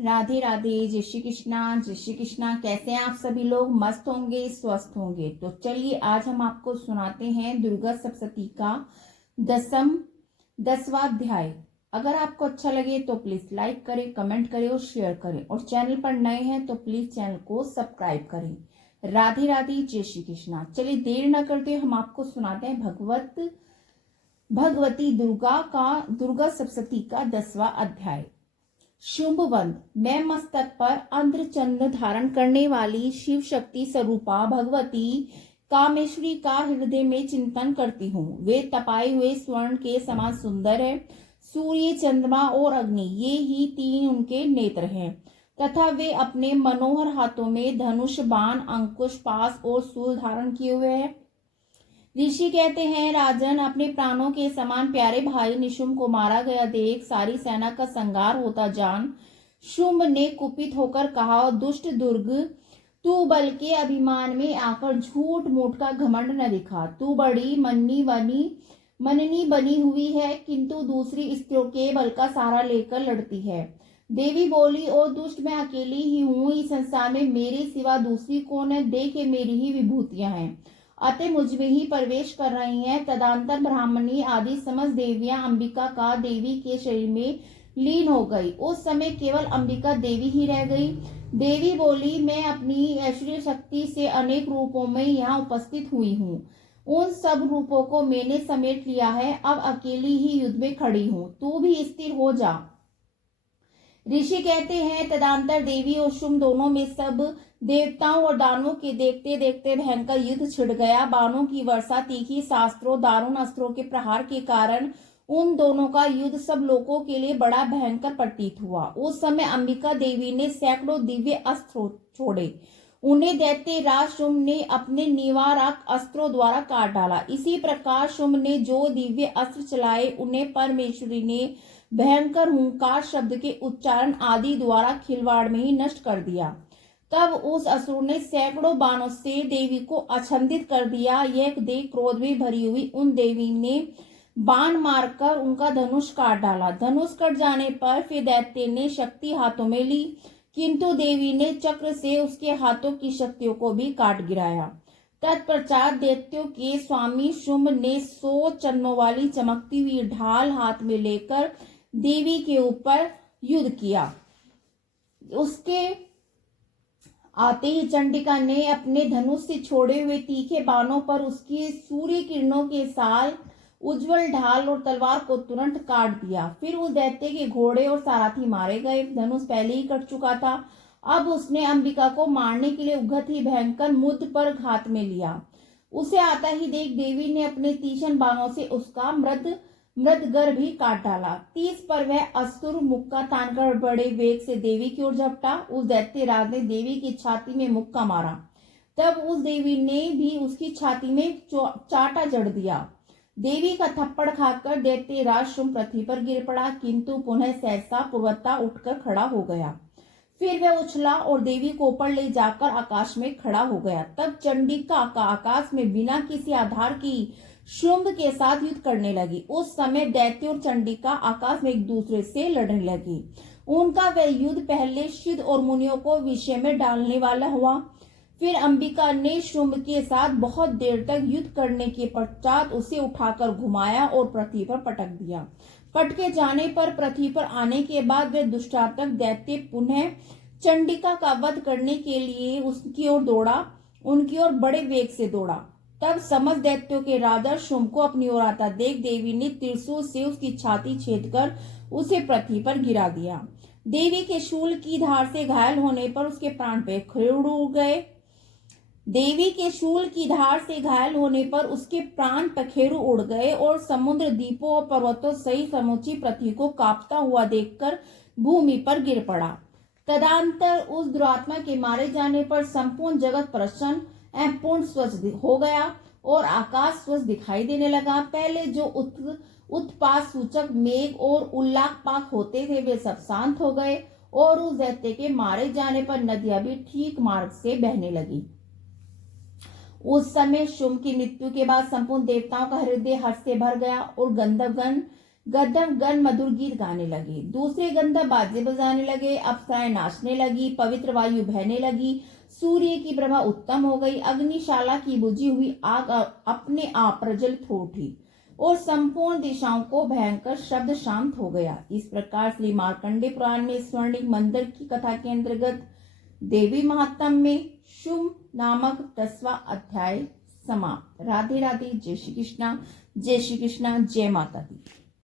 राधे राधे, जय श्री कृष्णा, जय श्री कृष्णा। कैसे हैं आप सभी लोग? मस्त होंगे, स्वस्थ होंगे। तो चलिए आज हम आपको सुनाते हैं दुर्गा सप्तशती का 10वां अध्याय। अगर आपको अच्छा लगे तो प्लीज लाइक करें, कमेंट करें और शेयर करें, और चैनल पर नए हैं तो प्लीज चैनल को सब्सक्राइब करें। राधे राधे, जय श्री कृष्णा। चलिए देर न करते हम आपको सुनाते हैं भगवती दुर्गा सप्तशती का 10वां अध्याय। शुंभवंद मैं मस्तक पर अंध्रचंद्र धारण करने वाली शिव शक्ति स्वरूपा भगवती कामेश्वरी का हृदय में चिंतन करती हूँ। वे तपाए हुए स्वर्ण के समान सुंदर है। सूर्य, चंद्रमा और अग्नि ये ही तीन उनके नेत्र हैं, तथा वे अपने मनोहर हाथों में धनुष, बाण, अंकुश, पास और शूल धारण किए हुए हैं। ऋषि कहते हैं, राजन, अपने प्राणों के समान प्यारे भाई निशुंभ को मारा गया देख सारी सेना का संहार होता जान। शुंभ ने कुपित होकर कहा, दुष्ट दुर्ग, तू बल के अभिमान में आकर झूठ मूठ का घमंड न दिखा। तू बड़ी मननी बनी हुई है, किंतु दूसरी स्त्रियों के बल का सहारा लेकर लड़ती है। देवी बोली, ओ दुष्ट, मैं अकेली ही हूँ। इस संसार में मेरे सिवा दूसरी कौन है? देखे मेरी ही विभूतियां हैं, अतः मुझ में ही प्रवेश कर रही हैं। तदंतर ब्राह्मणी आदि समस्त देवियां अंबिका का देवी के शरीर में लीन हो गई। उस समय केवल अंबिका देवी ही रह गई। देवी बोली, मैं अपनी ऐश्वर्य शक्ति से अनेक रूपों में यहाँ उपस्थित हुई हूँ। उन सब रूपों को मैंने समेट लिया है। अब अकेली ही युद्ध में खड़ी हूँ, तू भी स्थिर हो जा। ऋषि कहते हैं, तदंतर देवी और शुंभ दोनों में सब देवताओं और दानवों के देखते देखते भयंकर युद्ध छिड़ गया। बाणों की वर्षा, तीखी शास्त्रों, दारुण अस्त्रों के प्रहार के कारण उन दोनों का युद्ध सब लोगों के लिए बड़ा भयंकर प्रतीत हुआ। उस समय अंबिका देवी ने सैकड़ों दिव्य अस्त्र छोड़े। उन्हें दैत्य राज शुंभ ने अपने निवारक अस्त्रों द्वारा काट डाला। इसी प्रकार शुंभ ने जो दिव्य अस्त्र चलाए उन्हें परमेश्वरी ने भयंकर हुंकार शब्द के उच्चारण आदि द्वारा खिलवाड़ में ही नष्ट कर दिया। तब उस असुर ने सैकड़ों बाणों से देवी को अछंदित कर दिया। यह देख क्रोध में भरी हुई उन देवी ने बाण मारकर उनका धनुष काट डाला। धनुष कट जाने पर फिर दैत्य ने शक्ति हाथों में ली, किंतु देवी ने चक्र से उसके हाथों की शक्तियों को भी काट गिराया। तत्पश्चात दैत्यों के स्वामी शुंभ ने 100 चन्नों वाली चमकती हुई ढाल हाथ में लेकर देवी के ऊपर युद्ध किया। उसके आते ही चंडिका ने अपने धनुष से छोड़े हुए तीखे बाणों पर उसकी सूर्य किरणों के साल उज्जवल ढाल और तलवार को तुरंत काट दिया। फिर उस दैत्य के घोड़े और सारथी मारे गए। धनुष पहले ही कट चुका था। अब उसने अंबिका को मारने के लिए उगत ही भयंकर मुद्द पर घात में लिया। उसे आता ही देख देवी ने अपने तीक्ष्ण बाणों से उसका मृदगर भी काट डाला। 30 पर वह असुर मुक्का तानकर बड़े वेग से देवी की ओर झपटा। उस दैत्य राज ने देवी की छाती में मुक्का मारा। तब उस देवी ने भी उसकी छाती में चाटा जड़ दिया। देवी का थप्पड़ खाकर दैत्य राज शुंभ पृथ्वी पर गिर पड़ा, किंतु पुनः सहसा पूर्वता उठकर खड़ा हो गया। फिर वह उछला और देवी को ऊपर ले जाकर आकाश में खड़ा हो गया। तब चंडिका का आकाश में बिना किसी आधार की शुंभ के साथ युद्ध करने लगी। उस समय दैत्य और चंडिका आकाश में एक दूसरे से लड़ने लगी। उनका वह युद्ध पहले सिद्ध और मुनियों को विषय में डालने वाला हुआ। फिर अंबिका ने शुंभ के साथ बहुत देर तक युद्ध करने के पश्चात उसे उठाकर घुमाया और पृथ्वी पर पटक दिया। पटके जाने पर पृथ्वी पर आने के बाद वह दुष्टात्मक दैत्य पुनः चंडिका का वध करने के लिए उनकी ओर बड़े वेग से दौड़ा। तब समस्त दैत्यों के राजा शुंभ को अपनी ओर आता देख देवी ने त्रिशूल से उसकी छाती छेदकर उसे पृथ्वी पर गिरा दिया। देवी के शूल की धार से घायल होने पर उसके प्राण पखेरु उड़ गए। देवी के शूल की धार से घायल होने पर उसके प्राण पखेरु उड़ गए और समुद्र, द्वीपों और पर्वतों सहित समूची पृथ्वी को कांपता हुआ देखकर भूमि पर गिर पड़ा। तदंतर उस दुरात्मा के मारे जाने पर संपूर्ण जगत प्रसन्न एवं पूर्ण स्वच्छ हो गया और आकाश स्वच्छ दिखाई देने लगा। पहले जो उत्पात सूचक मेघ और उल्लापाक होते थे वे सब शांत हो गए और उस दैत्य के मारे जाने पर नदियां भी ठीक मार्ग से बहने लगी। उस समय शुंभ की मृत्यु के बाद संपूर्ण देवताओं का हृदय हर्ष से भर गया और गंधर्वगण गंधर्व गण मधुर गीत गाने लगे, दूसरे गंधर्व बाजे बजाने लगे, अप्सराएं नाचने लगी, पवित्र वायु बहने लगी, सूर्य की प्रभा उत्तम हो गई, अग्निशाला की बुझी हुई आग अपने आप प्रज्वलित हो उठी और संपूर्ण दिशाओं को भयंकर शब्द शांत हो गया। इस प्रकार श्री मार्कंडेय पुराण में स्वर्णिक मंदिर की कथा के अंतर्गत देवी महात्म्य में शुंभ नामक 10वां अध्याय समाप्त। राधे राधे। जय श्री कृष्णा, जय श्री कृष्णा, जय माता दी।